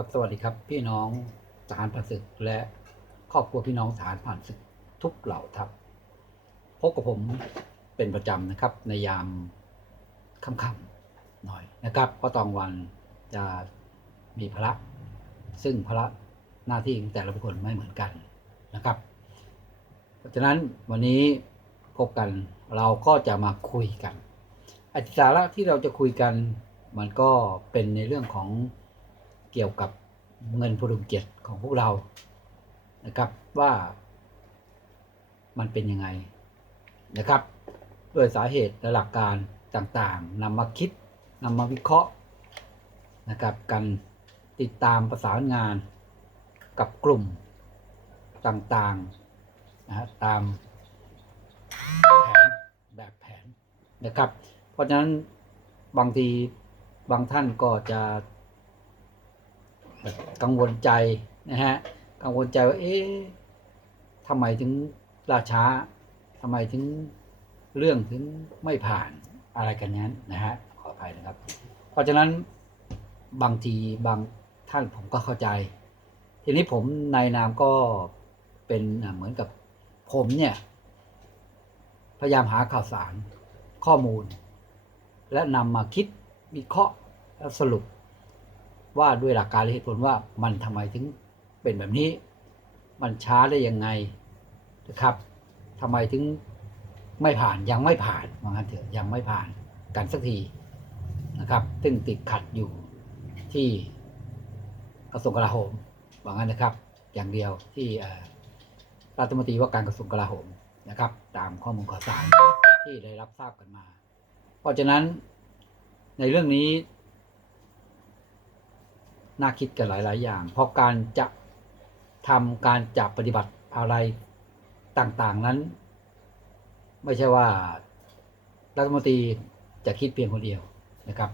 ครับสวัสดีครับ พี่น้องทหารผ่านศึก และครอบครัวพี่น้องทหารผ่านศึกทุกเหล่าทัพพบกับผมเป็นประจำนะครับ ในยามค่ำๆหน่อยนะครับเพราะตอนวันจะมีภาระ ซึ่งภาระหน้าที่ของแต่ละบุคคลไม่เหมือนกันนะครับ เพราะฉะนั้นวันนี้พบกันเราก็จะมาคุยกันอาสาระที่เราจะคุยกันมันก็เป็นในเรื่องของ เกี่ยวกับเงินพดุงเกียรติของพวกเรานะครับว่ามันเป็นยังไงนะครับด้วยสาเหตุและหลักการต่างๆนำมาคิดนำมาวิเคราะห์นะครับกันติดตามประสานงานกับกลุ่มต่างๆนะฮะตามแผนแบบแผนนะครับ เพราะฉะนั้นบางทีบางท่านก็จะ กังวลใจนะฮะกังวลใจว่าเอ๊ะทำไมถึงล่าช้าทำไมถึงเรื่องถึงไม่ผ่านอะไรกันนั้นนะฮะขออภัยนะครับ เพราะฉะนั้นบางทีบางท่านผมก็เข้าใจ ทีนี้ผมในนามก็เป็นเหมือนกับผมเนี่ย พยายามหาข่าวสารข้อมูล และนำมาคิดวิเคราะห์และสรุป ว่าด้วยหลักการและเหตุผลว่ามันทำไมถึงเป็นแบบนี้ มันช้าได้ยังไงนะครับทำไมถึงไม่ผ่านยังไม่ผ่านว่างั้นเถอะยังไม่ผ่านกันสักทีนะครับ ซึ่งติดขัดอยู่ที่กระทรวงกลาโหมว่างั้นนะครับ อย่างเดียวที่อ่อรัฐมนตรีว่าการกระทรวงกลาโหมนะครับ ตามข้อมูลข่าวสารที่ได้รับทราบกันมา เพราะฉะนั้นในเรื่องนี้ น่าคิดกันหลาย ๆ อย่าง เพราะการจะทำการจะปฏิบัติอะไรต่าง ๆ นั้น ไม่ใช่ว่ารัฐมนตรีจะคิดเพียงคนเดียวนะครับ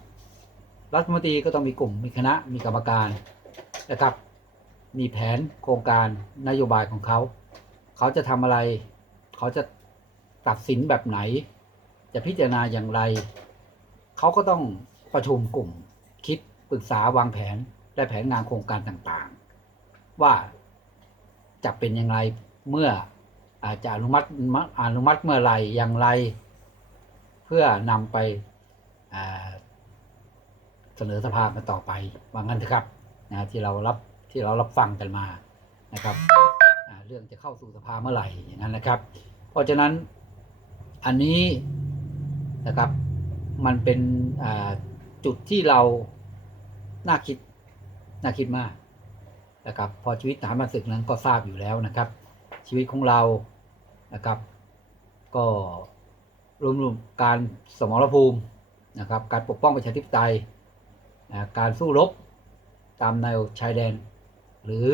รัฐมนตรีก็ต้องมีกลุ่มมีคณะมีกรรมการนะครับ มีแผนโครงการนโยบายของเขา เขาจะทำอะไร เขาจะตัดสินแบบไหน จะพิจารณาอย่างไร เขาก็ต้องประชุมกลุ่มคิดปรึกษาวางแผน และแผนงานโครงการต่างๆ ว่าจะเป็นอย่างไรเมื่ออาจจะอนุมัติอนุมัติเมื่อไหรอย่างไร เพื่อนำไปเสนอสภากันต่อไปว่างั้นเถอะครับนะที่เรารับที่เรารับฟังกันมานะครับเรื่องจะเข้าสู่สภาเมื่อไหร่อย่างนั้นนะครับ เพราะฉะนั้นอันนี้นะครับมันเป็นจุดที่เราน่าคิด น่าคิดมากนะครับพอชีวิตทหารมาศึกนั้นก็ทราบอยู่แล้วนะครับ ชีวิตของเรานะครับ ก็รวมรวมการสมรภูมินะครับ การปกป้องประชาธิปไตยนะการสู้รบตามแนวชายแดน หรือ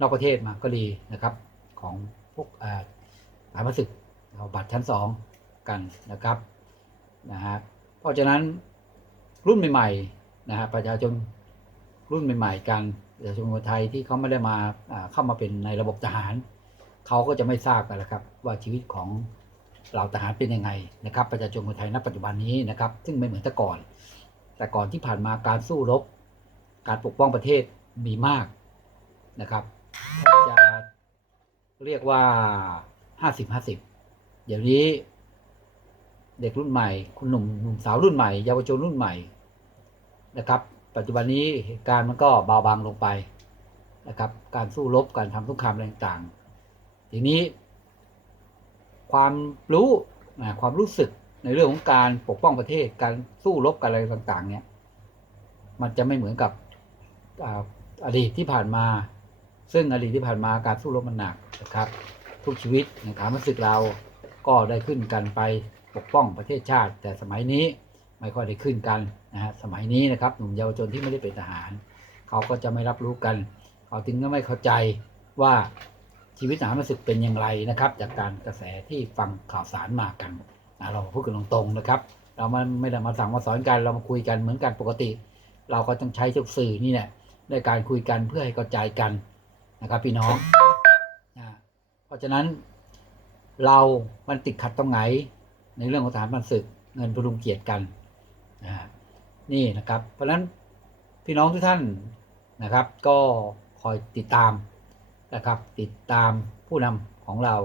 นอกประเทศมาก็ดีนะครับ ของพวกอ่าทหารมาศึกเอาบัตรชั้นสองกันนะครับนะฮะเพราะฉะนั้นรุ่นใหม่ๆนะฮะประชาชน รุ่นใหม่ๆกันประชาชนคนไทยที่เขาไม่ได้มาเข้ามาเป็นในระบบทหาร เขาก็จะไม่ทราบกันแล้วครับ ว่าชีวิตของเหล่าทหารเป็นยังไงนะครับ ประชาชนคนไทยณปัจจุบันนี้นะครับ ซึ่งไม่เหมือนแต่ก่อน แต่ก่อนที่ผ่านมาการสู้รบ การปกป้องประเทศมีมากนะครับจะเรียกว่าห้าสิบห้าสิบเดี๋ยวนี้เด็กรุ่นใหม่ คุณหนุ่มหนุ่มสาวรุ่นใหม่ เยาวชนรุ่นใหม่นะครับ ปัจจุบันนี้เหตุการณ์มันก็เบาบางลงไปนะครับ การสู้รบการทำสงครามอะไรต่างๆ ทีนี้ ความรู้นะความรู้สึกในเรื่องของการปกป้องประเทศการสู้รบกันอะไรต่างๆ เนี่ย มันจะไม่เหมือนกับออดีตที่ผ่านมา ซึ่งอดีตที่ผ่านมาการสู้รบมันหนักนะครับ ทุกชีวิตในฐานมาศึกเราก็ได้ขึ้นกันไปปกป้องประเทศชาติ แต่สมัยนี้ ไม่ค่อยได้ขึ้นกันนะฮะสมัยนี้นะครับหนุ่มเยาวชนที่ไม่ได้เป็นทหาร เขาก็จะไม่รับรู้กัน เขาถึงก็ไม่เข้าใจว่าชีวิตทหารมศึกเป็นอย่างไรนะครับ จากการกระแสที่ฟังข่าวสารมากันนะเราพูดกันตรงๆนะครับ เรามันไม่ได้มาสั่งมาสอนกันเรามาคุยกันเหมือนกันปกติ เราก็ต้องใช้ทุกสื่อนี่แหละในการคุยกันเพื่อให้เข้าใจกันนะครับพี่น้องนะเพราะฉะนั้นเรา มันติดขัดตรงไหน ในเรื่องของฐานมันศึก เงินพลุงเกียรติกัน นะนี่นะครับ เพราะฉะนั้นพี่น้องทุกท่านนะครับ ก็คอยติดตามนะครับ ติดตามผู้นำของเรา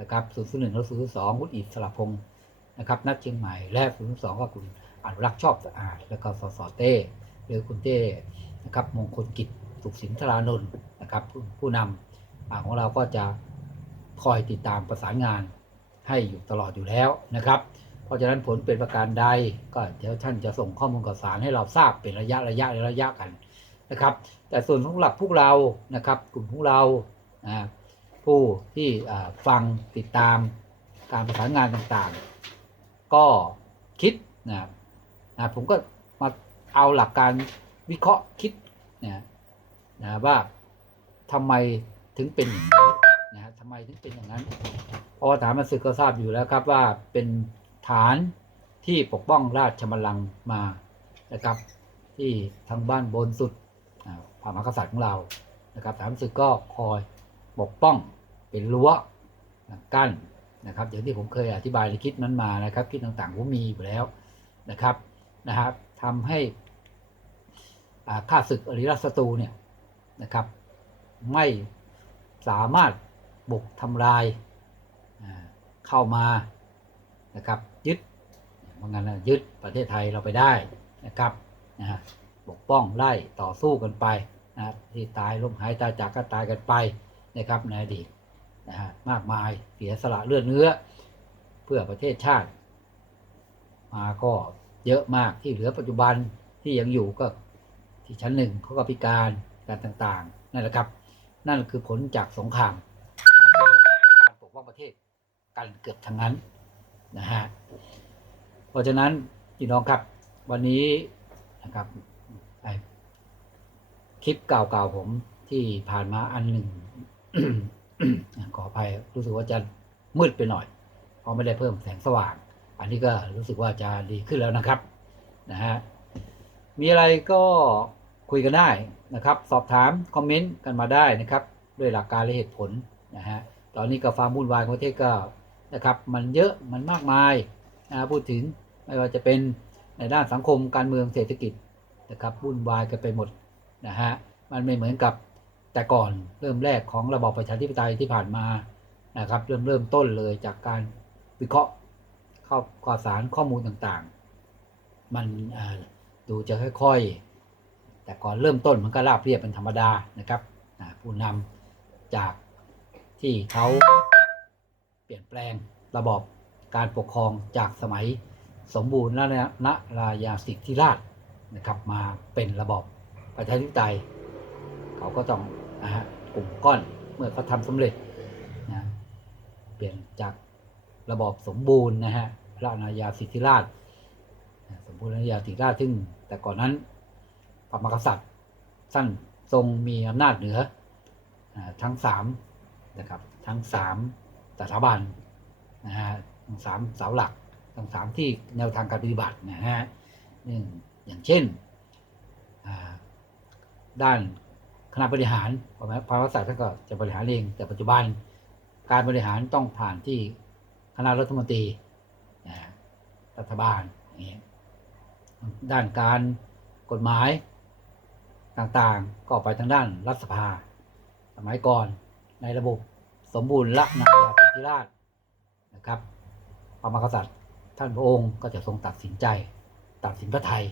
นะครับศูนย์หนึ่งและศูนย์สองคุณอิสระพงศ์นะครับนัดเชียงใหม่และศูนย์สองก็คุณอนุรักษ์ชอบสะอาด แล้วก็สสเต้หรือคุณเต้นะครับมงคลกิจสุขสินธารานนท์นะครับผู้นำอ่าของเราก็จะคอยติดตามประสานงานให้อยู่ตลอดอยู่แล้วนะครับ ราะฉะนั้นผลเป็นประการใดก็เดี๋ยวท่านจะส่งข้อมูลข่าวสารให้เราทราบเป็นระยะระยะระยะกันนะครับ แต่ส่วนสำหรับพวกเรานะครับ กลุ่มพวกเราผู้ที่ฟังติดตามการประสานงานต่างๆ ก็คิดนะนะผมก็มาเอาหลักการวิเคราะห์คิดนะนะว่าทำไมถึงเป็นอย่างนี้นะทำไมถึงเป็นอย่างนั้น เพราะว่าฐานมันศึกก็ทราบอยู่แล้วครับว่าเป็น ฐานที่ปกป้องราชบัลลังก์มานะครับ ที่ทางบ้านบนสุดอ่าพระมหากษัตริย์ของเรานะครับฐานศึกก็คอยปกป้องเป็นรั้วกั้นนะครับอย่างที่ผมเคยอธิบายในคลิปนั้นมานะครับคลิปต่างๆผมมีอยู่แล้วนะครับนะครับทำให้ข้าศึกอริรัสตูเนี่ยนะครับ ไม่สามารถบุกทำลายเข้ามา นะครับ ยึดว่างั้นนะยึดประเทศไทยเราไปได้นะครับนะฮะปกป้องไล่ต่อสู้กันไปนะที่ตายล้มหายตายจากก็ตายกันไปนะครับในอดีตนะฮะมากมายเสียสละเลือดเนื้อ เพื่อประเทศชาติ มาก็เยอะมากที่เหลือปัจจุบันที่ยังอยู่ก็ที่ชั้นหนึ่งเขาก็พิการการต่างๆนั่นแหละครับ นั่นคือผลจากสงครามการปกป้องประเทศกันเกือบทั้งนั้น นะฮะเพราะฉะนั้นพี่น้องครับวันนี้นะครับคลิปเก่าๆผมที่ผ่านมาอันหนึ่งขออภัยรู้สึกว่าจะมืดไปหน่อย เพราะไม่ได้เพิ่มแสงสว่าง อันนี้ก็รู้สึกว่าจะดีขึ้นแล้วนะครับนะฮะมีอะไรก็คุยกันได้นะครับ สอบถามคอมเมนต์กันมาได้นะครับ ด้วยหลักการและเหตุผลนะฮะตอนนี้ก็ความวุ่นวายประเทศก็ นะครับ มันเยอะมันมากมายนะพูดถึงไม่ว่าจะเป็นในด้านสังคมการเมืองเศรษฐกิจนะครับวุ่นวายกันไปหมดนะฮะมันไม่เหมือนกับแต่ก่อนเริ่มแรกของระบอบประชาธิปไตยที่ผ่านมานะครับเริ่มเริ่มต้นเลยจากการวิเคราะห์ข้อข่าวสารข้อมูลต่างๆ มันดูจะค่อยๆ แต่ก่อนเริ่มต้นมันก็ราบเรียบเป็นธรรมดานะครับผู้นำจากที่เขา แปลงระบอบการปกครองจากสมัยสมบูรณ์และนรายาสิทธิราชนะครับมาเป็นระบอบประชาธิปไตย เขาก็ต้องนะฮะกลุ่มก้อนเมื่อเขาทำสำเร็จนะเปลี่ยนจากระบอบสมบูรณ์นะฮะพระนายาสิทธิราช สมบูรณ์นายาสิทธิราชซึ่งแต่ก่อนนั้นพระมหากษัตริย์ท่านทรงมีอำนาจเหนือทั้งสามนะครับทั้งสาม สถาบันนะฮะทั้งสามเสาหลักทั้งสามที่แนวทางการปฏิบัตินะฮะหนึ่งอย่างเช่น ด้านคณะบริหารพระพระมหากษัตร์ท่านก็จะบริหารเองแต่ปัจจุบันการบริหารต้องผ่านที่คณะรัฐมนตรีนะรัฐบาลอย่างเงี้ยด้านการกฎหมายต่างๆ ก็ไปทางด้านรัฐสภา สมัยก่อนในระบบสมบูรณ์ละนา ธิราชนะครับพระมหากษัตริย์ ท่านพระองค์ก็จะทรงตัดสินใจ ตัดสินพระไทย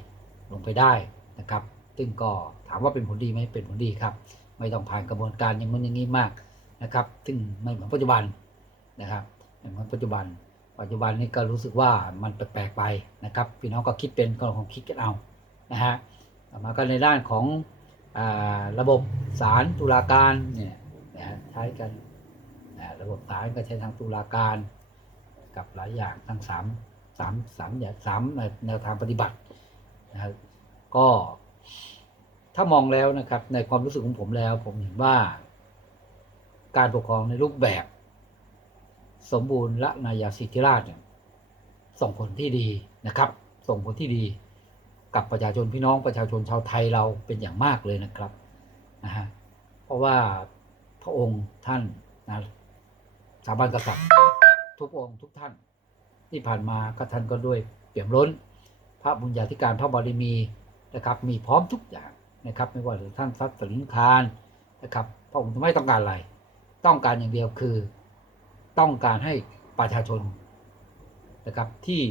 ลงไปได้นะครับ ซึ่งก็ถามว่าเป็นผลดีไหมเป็นผลดีครับ ไม่ต้องผ่านกระบวนการอย่างนั้นอย่างนี้มากนะครับ ซึ่งไม่เหมือนปัจจุบันนะครับไม่เหมือนปัจจุบัน ปัจจุบันนี้ก็รู้สึกว่ามันแปลกๆไปนะครับ พี่น้องก็คิดเป็นก็ลองคิดกันเอานะฮะต่อมาก็ในด้านของอระบบศาลตุลาการเนี่ยใช้กัน ระบบศาลก็ใช้ทางตุลาการ กับหลายอย่างทั้งสามสามสามอย่างสามแนวทางปฏิบัตินะครับก็ถ้ามองแล้วนะครับในความรู้สึกของผมแล้ว ผมเห็นว่า การปกครองในรูปแบบ สมบูรณ์และนายาสิทธิราชเนี่ยส่งผลที่ดีนะครับ ส่งผลที่ดีกับประชาชนพี่น้องประชาชนชาวไทยเราเป็นอย่างมากเลยนะครับนะฮะเพราะว่าพระองค์ท่านนะ ถาบันกษัตริย์ ทุกองค์ทุกท่าน ที่ผ่านมาก็ท่านก็ด้วยเปี่ยมล้น พระบุญญาธิการพระบารมีนะครับ มีพร้อมทุกอย่างนะครับ ไม่ว่าจะท่านทรัพย์สินคารนะครับพระองค์ไม่ต้องการอะไร ต้องการอย่างเดียวคือ ต้องการให้ประชาชนนะครับที่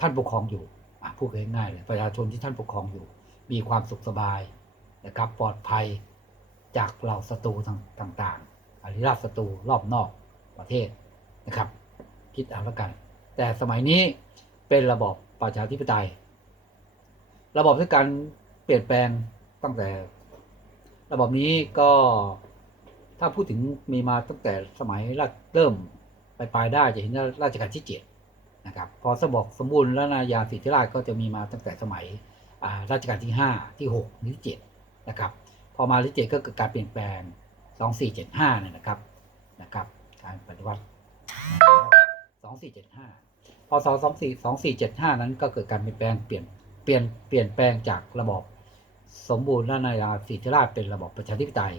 ท่านปกครองอยู่พูดง่ายๆเลยประชาชนที่ท่านปกครองอยู่ มีความสุขสบายนะครับ ปลอดภัยจากเหล่าศัตรูต่างๆอริราชศัตรูรอบนอก ประเทศนะครับ คิดเอาละกัน แต่สมัยนี้เป็นระบอบประชาธิปไตย ระบอบที่การเปลี่ยนแปลงตั้งแต่ ระบอบนี้ก็ถ้าพูดถึงมีมาตั้งแต่สมัยรเริ่มไปปลายๆได้จะเห็นว่าราชการที่เจ็ดนะครับพอสบอกสมบูรณ์และนายาสิทธิราชก็จะมีมาตั้งแต่สมัยอ่ารัชกาลที่ห้าที่หกที่เจ็ดนะครับ พอมาที่เจ็ดก็เกิดการเปลี่ยนแปลงสองสี่เจ็ดห้าเนี่ยนะครับนะครับ การปฏิวัติสองสี่เจ็ดห้าพอสองสี่สองสี่เจ็ดห้านั้นก็เกิดการเปลี่ยนแปลงเปลี่ยนเปลี่ยนเปลี่ยนแปลงจากระบอบสมบูรณ์และนายาสิทธิราชเป็นระบอบประชาธิปไตย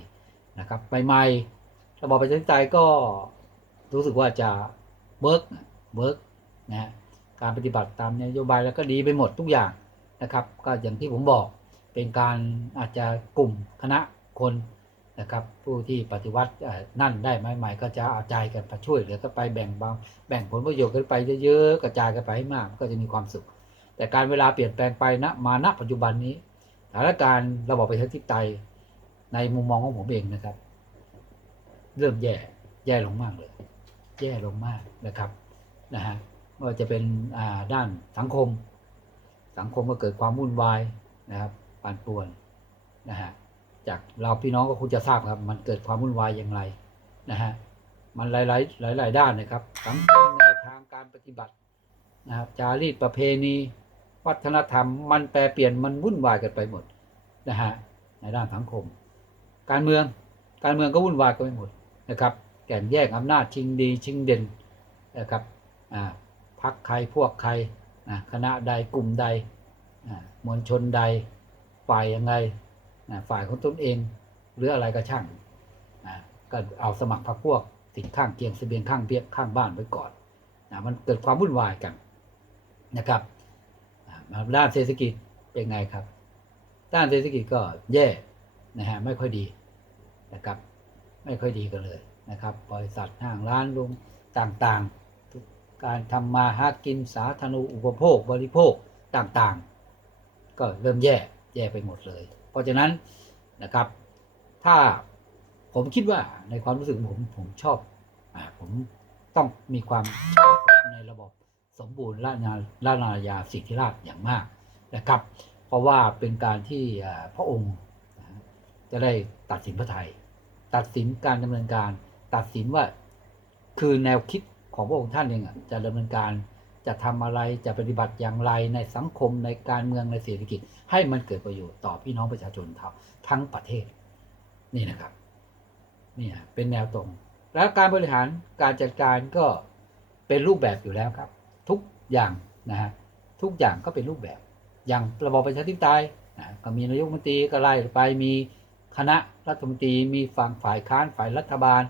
นะครับใหม่ๆระบอบประชาธิปไตยก็รู้สึกว่าจะเวิร์กเวิร์กนะการปฏิบัติตามนโยบายแล้วก็ดีไปหมดทุกอย่างนะครับ ก็อย่างที่ผมบอกเป็นการอาจจะกลุ่มคณะคน นะครับผู้ที่ปฏิวัตินั่นได้ใหม่ๆก็จะเอาใจกันไปช่วยเหลือกันไปแบ่งบางแบ่งผลประโยชน์กันไปเยอะๆกระจายกันไปให้มากก็จะมีความสุข แต่การเวลาเปลี่ยนแปลงไปนะมาณปัจจุบันนี้สถานการณ์ระบอบประชาธิปไตยในมุมมองของผมเองนะครับ เริ่มแย่แย่ลงมากเลย แย่ลงมากนะครับนะฮะไม่ว่าจะเป็นอ่าด้านสังคม สังคมก็เกิดความวุ่นวายนะครับปั่นป่วนนะฮะ จากเราพี่น้องก็คงจะทราบครับ มันเกิดความวุ่นวายอย่างไรนะฮะมันหลายๆหลาย ๆ ด้านนะครับสังคมแนวทางการปฏิบัตินะครับจารีตประเพณี วัฒนธรรม มันแปรเปลี่ยนมันวุ่นวายกันไปหมดนะฮะในด้านสังคม การเมืองการเมืองก็วุ่นวายกันไปหมดนะครับ แก่งแยกอำนาจชิงดีชิงเด่นนะครับอ่าพักใครพวกใครคณะใดกลุ่มใดมวลชนใดฝ่ายยังไง ฝ่ายของตนเองหรืออะไรก็ช่างนะก็เอาสมัครพรรคพวกติดข้างเคียงเสบียงข้างเพียกข้างบ้านไว้ก่อนนะมันเกิดความวุ่นวายกันนะครับด้านเศรษฐกิจเป็นไงครับ ด้านเศรษฐกิจก็แย่นะฮะไม่ค่อยดีนะครับ ไม่ค่อยดีกันเลยนะครับ บริษัทห้างร้านรวมต่างๆ การทำมาหากินสาธารณูปโภคบริโภคต่างๆ ก็เริ่มแย่แย่ไปหมดเลย ราะฉะนั้นนะครับ ถ้าผมคิดว่าในความรู้สึกผมผมชอบอผมต้องมีความชอบในระบบสมบูรณ์รานารานายาสิทธิราชอย่างมากนะครับ เพราะว่าเป็นการที่พระองค์จะได้ตัดสินพระไทย ตัดสินการดำเนินการ ตัดสินว่าคือแนวคิดของพระองค์ท่านเองจะดำเนินการ จะทำอะไรจะปฏิบัติอย่างไรในสังคมในการเมืองในเศรษฐกิจ ให้มันเกิดประโยชน์ต่อพี่น้องประชาชนทั้งทั้งประเทศ นี่นะครับนี่เป็นแนวตรง แล้วการบริหารการจัดการก็เป็นรูปแบบอยู่แล้วครับ ทุกอย่างนะฮะทุกอย่างก็เป็นรูปแบบ อย่างระบอบประชาธิปไตยนะก็มีนายกรัฐมนตรีก็ไล่ไปมีคณะรัฐมนตรีมีฝั่งฝ่ายค้านฝ่ายรัฐบาล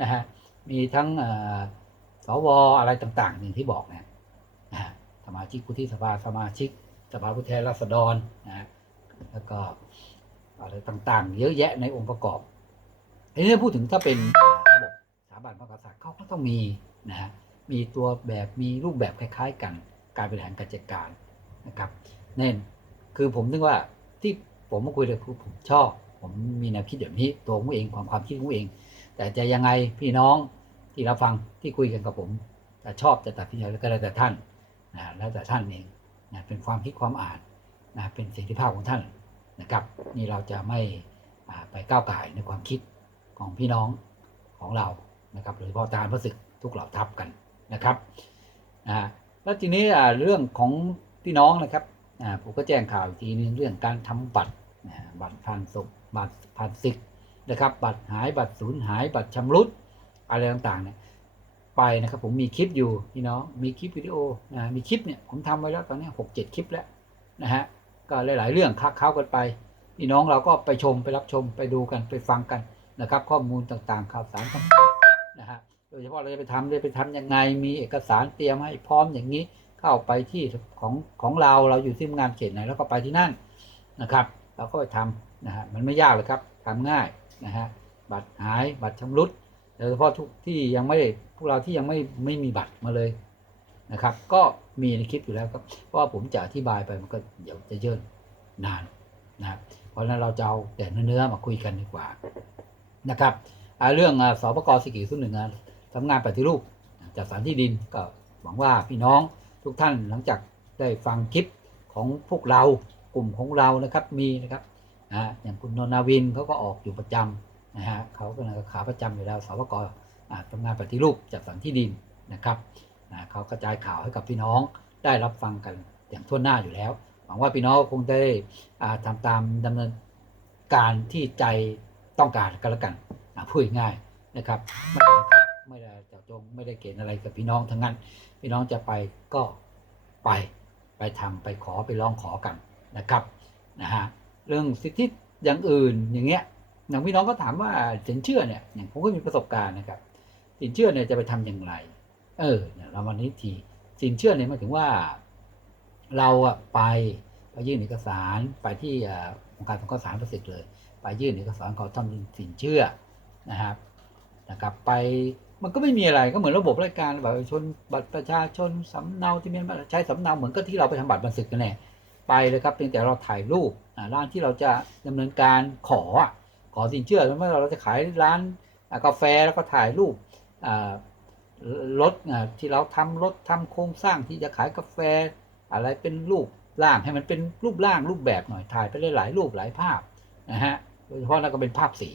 นะฮะมีทั้งสวอะไรต่างๆอย่างที่บอกเนะนะฮะส มาชิกวุฒิสภาสมาชิก สภาผู้แทนราษฎรนะฮะแล้วก็อะไรต่างๆ เยอะแยะในองค์ประกอบทีนี้พูดถึงถ้าเป็นระบบสถาบันพระมหากษัตริย์เขาก็ต้องมีนะฮะมีตัวแบบมีรูปแบบคล้าย ๆ กัน การบริหารการจัดการนะครับเน่นคือผมนึกว่าที่ผมมาคุยเลยคือผมชอบ ผมมีแนวคิดแบบนี้ตัวผมเองความความคิดของผมเอง แต่จะยังไงพี่น้องที่รับฟังที่คุยกันกับผมจะชอบจะตัดสินใจก็แล้วแต่ท่าน นะแล้วแต่ท่านเองนะเป็นความคิดความอ่านนะเป็นเสรีภาพของท่านนะครับ นี่เราจะไม่ไปก้าวไก่ในความคิดของพี่น้องของเรานะครับโดยเฉพาะทารพระศึกทุกเหล่าทัพกันนะครับนะแล้วทีนี้เรื่องของพี่น้องนะครับผมก็แจ้งข่าวทีนึงเรื่องการทำบัตรนะบัตรผ่านศพบัตรผ่านสิกนะครับ บัตรหายบัตรสูญหายบัตรชำรุดอะไรต่างๆเนี่ย ไปนะครับ ผมมีคลิปอยู่พี่น้องมีคลิปวิดีโอนะมีคลิปเนี่ยผมทำไว้แล้วตอนนี้หกเจ็ดคลิปแล้วนะฮะก็หลาย ๆ เรื่องค้าเข้ากันไปพี่น้องเราก็ไปชมไปรับชมไปดูกันไปฟังกันนะครับ ข้อมูลต่างๆข่าวสารต่างๆนะฮะโดยเฉพาะเราจะไปทำจะไปทำยังไงมีเอกสารเตรียมให้พร้อมอย่างนี้เข้าไปที่ของของเราเราอยู่ที่งานเขตไหนแล้วก็ไปที่นั่นนะครับ เราก็ไปทำนะฮะมันไม่ยากเลยครับทำง่ายนะฮะบัตรหายบัตรชำรุด โดยเฉพาะทุกที่ยังไม่พวกเราที่ยังไม่ไม่มีบัตรมาเลยนะครับ ก็มีในคลิปอยู่แล้วครับเพราะว่าผมจะอธิบายไปมันก็เดี๋ยวจะเยินนานนะครับเพราะนั้นเราจะเอาแต่เนื้อมาคุยกันดีกว่านะครับเรื่องอ่าสปกสิกิสุนหนึ่งงานทำงานปฏิรูปจัดสรรที่ดินก็หวังว่าพี่น้องทุกท่านหลังจากได้ฟังคลิปของพวกเรากลุ่มของเรานะครับมีนะครับอ่าอย่างคุณนนาวินเขาก็ออกอยู่ประจำ นะฮะเขาก็นขาประจำอยู่แล้วสปกทำงานปฏิรูปจัดสรรที่ดินนะครับนะเขากระจายข่าวให้กับพี่น้องได้รับฟังกันอย่างทั่วหน้าอยู่แล้ว หวังว่าพี่น้องคงได้อ่าทำตามดำเนินการที่ใจต้องการกันล้วกันพูดง่ายนะครับไม่ได้เจาะจงไม่ได้เกณฑ์อะไรกับพี่น้องทั้งนั้น พี่น้องจะไปก็ไปไปทำไปขอไปร้องขอกันนะครับนะฮะเรื่องสิทธิอย่างอื่นอย่างเงี้ย อย่างพี่น้องก็ถามว่าสินเชื่อเนี่ยอย่างผมก็มีประสบการณ์นะครับ สินเชื่อเนี่ยจะไปทำอย่างไร เออเนี่ยเราวันนี้ทีสินเชื่อเนี่ยหมายถึงว่า เราอะไปไปยื่นเอกสารไปที่อองค์การสงเคราะห์สารประสิทธิ์เลย ไปยื่นเอกสารขอทำสินเชื่อนะครับนะครับ ไปมันก็ไม่มีอะไรก็เหมือนระบบราชการบัตรประชาชนบัตรประชาชนสำเนาที่มีบัตรใช้สำเนาเหมือนกับที่เราไปทำบัตรบรรสึกกันแน่ไปเลยครับเพียงแต่เราถ่ายรูปอ่าร้านที่เราจะดำเนินการขออะ ขอสินเชื่อแล้วเมื่อเราจะขายร้านกาแฟแล้วก็ถ่ายรูปรถที่เราทำรถทำโครงสร้างที่จะขายกาแฟ อะไรเป็นรูปร่างให้มันเป็นรูปร่างรูปแบบหน่อยถ่ายไปได้หลายรูปหลายภาพนะฮะโดยเฉพาะนั่นก็เป็นภาพสี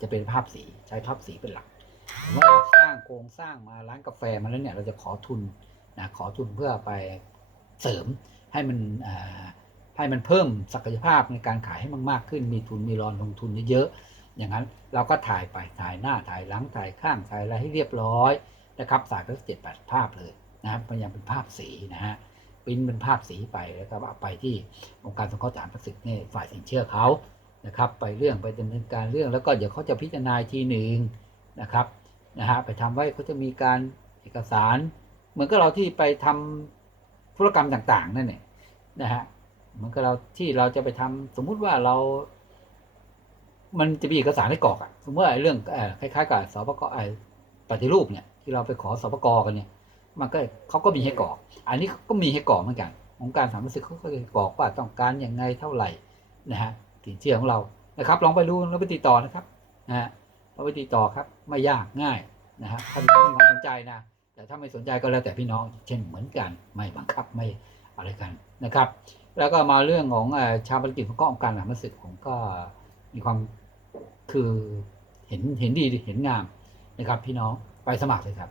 จะเป็นภาพสีใช้ภาพสีเป็นหลักเมื่อเราสร้างโครงสร้างมาร้านกาแฟมาแล้วเนี่ยเราจะขอทุนนะขอทุนเพื่อไปเสริมให้มันอ ให้มันเพิ่มศักยภาพในการขายให้มันมากขึ้น มีทุนมีรอนลงทุนเยอะๆอย่างนั้นเราก็ถ่ายไปถ่ายหน้าถ่ายหลังถ่ายข้างถ่ายอะไรให้เรียบร้อยนะครับสายก็เจ็ดแปดภาพเลยนะครับพยายามเป็นภาพสีนะฮะปริ้นเป็นภาพสีไปแล้วก็เอาไปที่องค์การสงเคราะห์สารประสิทธิ์นี่ฝ่ายสินเชื่อเขานะครับไปเรื่องไปดำเนินการเรื่องแล้วก็เดี๋ยวเขาจะพิจารณาทีหนึ่งนะครับนะฮะไปทำไว้เขาจะมีการเอกสาร เหมือนกับเราที่ไปทำธุรกรรมต่างๆนั่นเองนะฮะ เหมือนกับเราที่เราจะไปทำสมมุติว่าเรา มันจะมีเอกสารให้กรอกอะสมมติว่าไอ้เรื่องอคล้ายๆกับสปกไอ้ปฏิรูปเนี่ย ที่เราไปขอสปกกันเนี่ย มันก็เขาก็มีให้กรอก อันนี้ก็มีให้กรอกเหมือนกัน องค์การสามสิทธิ์เขาก็จะกรอกว่าต้องการอย่างไงเท่าไหร่นะฮะสินเชื่อของเรานะครับ ลองไปดูแล้วไปติดต่อนะครับนะฮะเราไปติดต่อครับ ไม่ยากง่ายนะฮะถ้ามีความสนใจนะแต่ถ้าไม่สนใจก็แล้วแต่พี่น้อง เช่นเหมือนกันไม่บังคับไม่อะไรกันนะครับ แล้วก็มาเรื่องของอชาวบริกิจของกองค์การสามสิทธิ์ผมก็มีความคือเห็นเห็นดีเห็นงามนะครับ พี่น้องไปสมัครเลยครับ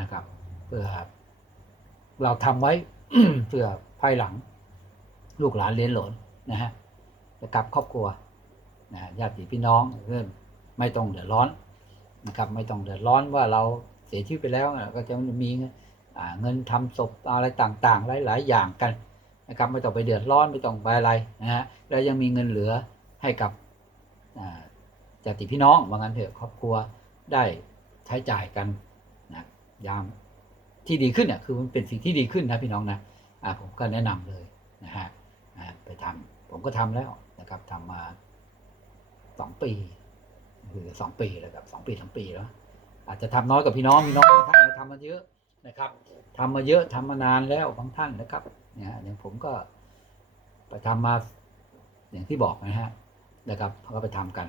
นะครับเพื่อเราทำไว้เพื่อภายหลัง ลูกหลานเลี้ยงหลนนะฮะจะกลับครอบครัวนะญาติพี่น้องเริ่มไม่ต้องเดือดร้อนนะครับ ไม่ต้องเดือดร้อนว่าเราเสียชีวิตไปแล้วก็จะมีเงินทำศพอะไรต่างๆ หลาย ๆ อย่างกัน นะครับไม่ต้องไปเดือดร้อนไม่ต้องไปอะไรนะฮะแล้วยังมีเงินเหลือให้กับอ่าญาติพี่น้องว่างั้นเถอะครอบครัวได้ใช้จ่ายกันนะยามที่ดีขึ้นเนี่ยคือมันเป็นสิ่งที่ดีขึ้นนะพี่น้องนะผมก็แนะนำเลยนะฮะไปทำผมก็ทำแล้วนะครับทำมาสองปีคือสองปีแล้วครับสองปีสามปีแล้ว อาจจะทำน้อยกว่าพี่น้องพี่น้องบางท่านทำมาเยอะนะครับทำมาเยอะทำมานานแล้วบางท่านนะครับ นี่ยฮะอย่างผมก็ไปทำมาอย่างที่บอกนะฮะนะครับเขาก็ไปทำกัน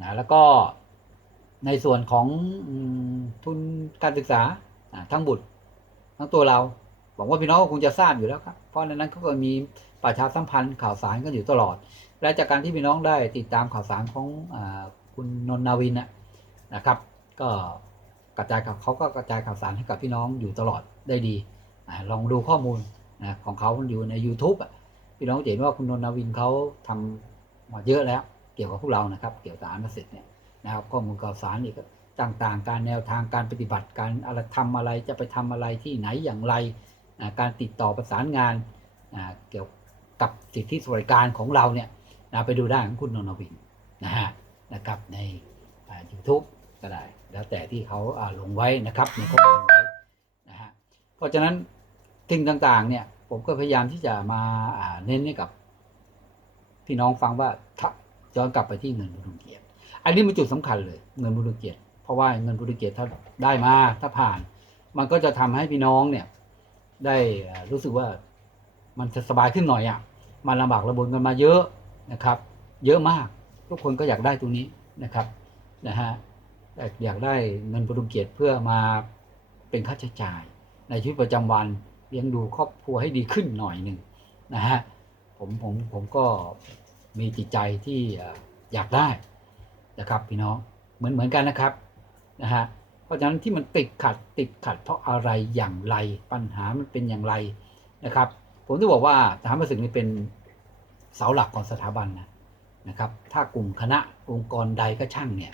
นะแล้วก็ในส่วนของทุนการศึกษาทั้งบุตรทั้งตัวเราหวังว่าพี่น้องก็คงจะทราบอยู่แล้วครับเพราะในนั้นเขาก็มีประชาสัมพันธ์ข่าวสารกันอยู่ตลอด และจากการที่พี่น้องได้ติดตามข่าวสารของอคุณนนท์นาวินนะครับ ก็กระจายข่าวเขาก็กระจายข่าวสารให้กับพี่น้องอยู่ตลอดได้ดีอลองดูข้อมูล นะของเขาอยู่ใน YouTube อะพี่น้องจะเห็นว่าคุณนนทวินเขาทำมาเยอะแล้ว เกี่ยวกับพวกเรานะครับ เกี่ยวกับอานสิทธิ์เนี่ยนะครับข้อมูลข่าวสารอีกต่างๆ การแนวทางการปฏิบัติการอะไรทำอะไรจะไปทำอะไรที่ไหนอย่างไรอ่าการติดต่อประสานงานอ่าเกี่ยวกับสิทธิสวัสดิการของเราเนี่ยนะไปดูได้ของคุณนนทวินนะฮะนะครับในยูทูบก็ได้ แล้วแต่ที่เขาอ่าลงไว้นะครับในข้อมูลไว้นะฮะเพราะฉะนั้น สิ่งต่างๆ เนี่ย ผมก็พยายามที่จะมาเน้นให้กับพี่น้องฟังว่าย้อนกลับไปที่เงินบุญเกียรติ อันนี้เป็นจุดสำคัญเลย เงินบุญเกียรติ เพราะว่าเงินบุญเกียรติถ้าได้มาถ้าผ่าน มันก็จะทำให้พี่น้องเนี่ย ได้รู้สึกว่ามันจะสบายขึ้นหน่อยอะ่ะ มันลำบากระบนกันมาเยอะนะครับ เยอะมาก ทุกคนก็อยากได้ตรงนี้นะครับนะฮะอยากได้เงินบรุงเกียรติเพื่อมาเป็นค่าใช้จ่ายในชีวิตประจำวัน เลี้ยงดูครอบครัวให้ดีขึ้นหน่อยหนึ่งนะฮะผมผมผมก็มีจิตใจที่เอ่ออยากได้นะครับพี่น้องเหมือนเหมือนกันนะครับนะฮะเพราะฉะนั้นที่มันติดขัดติดขัดเพราะอะไรอย่างไรปัญหามันเป็นอย่างไรนะครับ ผมจะบอกว่าสถาบันศึกนี่เป็นเสาหลักของสถาบันนะนะครับ ถ้ากลุ่มคณะองค์กรใดก็ช่างเนี่ย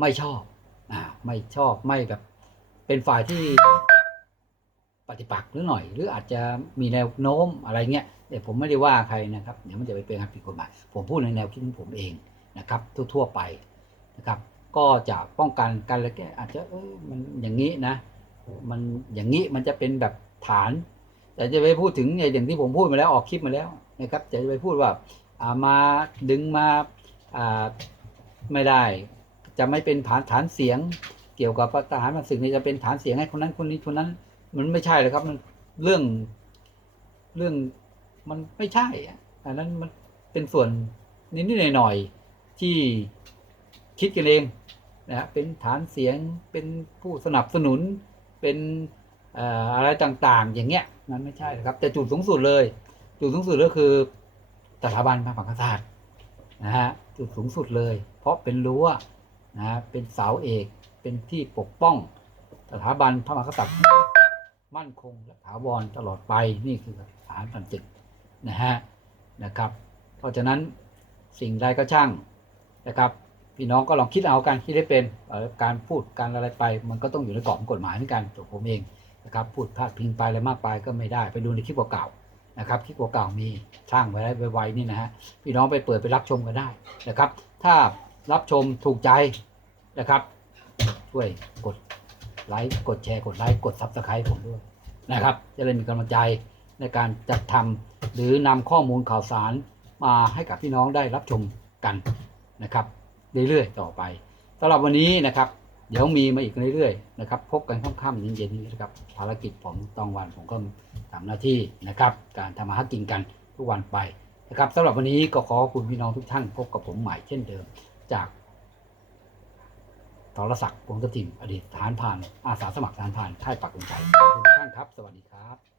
ไม่ชอบอ่าไม่ชอบไม่แบบเป็นฝ่ายที่ ปฏิปักษ์หรือหน่อย หรืออาจจะมีแนวโน้มอะไรเงี้ยแต่ผมไม่ได้ว่าใครนะครับเดี๋ยวมันจะไปเป็นการผิดกฎหมายผมพูดในแนวคิดของผมเองนะครับ ทั่วๆไปนะครับ ก็จะป้องกันการละแก้อาจจะเออมันอย่างนี้นะ มันอย่างนี้มันจะเป็นแบบฐาน แต่จะไปพูดถึงอย่างที่ผมพูดมาแล้วออกคลิปมาแล้วนะครับจะไปพูดว่าามาดึงมาาไม่ได้ จะไม่เป็นฐานฐานเสียง เกี่ยวกับทหารมาศึกนี่จะเป็นฐานเสียงให้คนนั้นคนนี้คนนั้น มันไม่ใช่เลยครับ มันเรื่องเรื่องมันไม่ใช่อันนั้นมันเป็นส่วนนิดๆหน่อยๆที่คิดกันเองนะฮะเป็นฐานเสียงเป็นผู้สนับสนุนเป็นเอ่ออะไรต่างๆ อย่างเงี้ยมันไม่ใช่นะครับ แต่จุดสูงสุดเลย จุดสูงสุดก็คือสถาบันพระมหากษัตริย์นะฮะจุดสูงสุดเลย เพราะเป็นรั้วนะฮะเป็นเสาเอกเป็นที่ปกป้องสถาบันพระมหากษัตริย์ มั่นคงและถาวรตลอดไปนี่คือฐานพันจึกนะฮะนะครับ เพราะฉะนั้นสิ่งใดก็ช่างนะครับ พี่น้องก็ลองคิดเอาการคิดได้เป็นการพูดการอะไรไป มันก็ต้องอยู่ในกรอบกฎหมายเหมือนกันตัวผมเองนะครับพูดพลาดพิงไปอะไรมากไปก็ไม่ได้ ไปดูในคลิปเก่าๆนะครับคลิปเก่าๆมีสร้างไว้ได้ไวๆนี่นะฮะพี่น้องไปเปิดไปรับชมกันได้นะครับ ถ้ารับชมถูกใจนะครับช่วยกด ไลค์กดแชร์กดไลค์กดซับสไครต์ผมด้วยนะครับจะได้มีกำลังใจในการจัดทำหรือนำข้อมูลข่าวสารมาให้กับพี่น้องได้รับชมกันนะครับ เรื่อยๆต่อไปสำหรับวันนี้นะครับ เดี๋ยวมีมาอีกเรื่อยๆนะครับพบกันค่ำๆเย็นๆนี้นะครับภารกิจผมตองวันผมก็ทำหน้าที่นะครับ การทำมาหากินกันทุกวันไปนะครับสำหรับวันนี้ก็ขอขอบคุณพี่น้องทุกท่านพบกับผมใหม่เช่นเดิมจาก ทรศักดิ์วงศทิมอดีตทหารผ่านอาสาสมัครทหารผ่านค่ายปักลงไปทุกท่านครับ สวัสดีครับ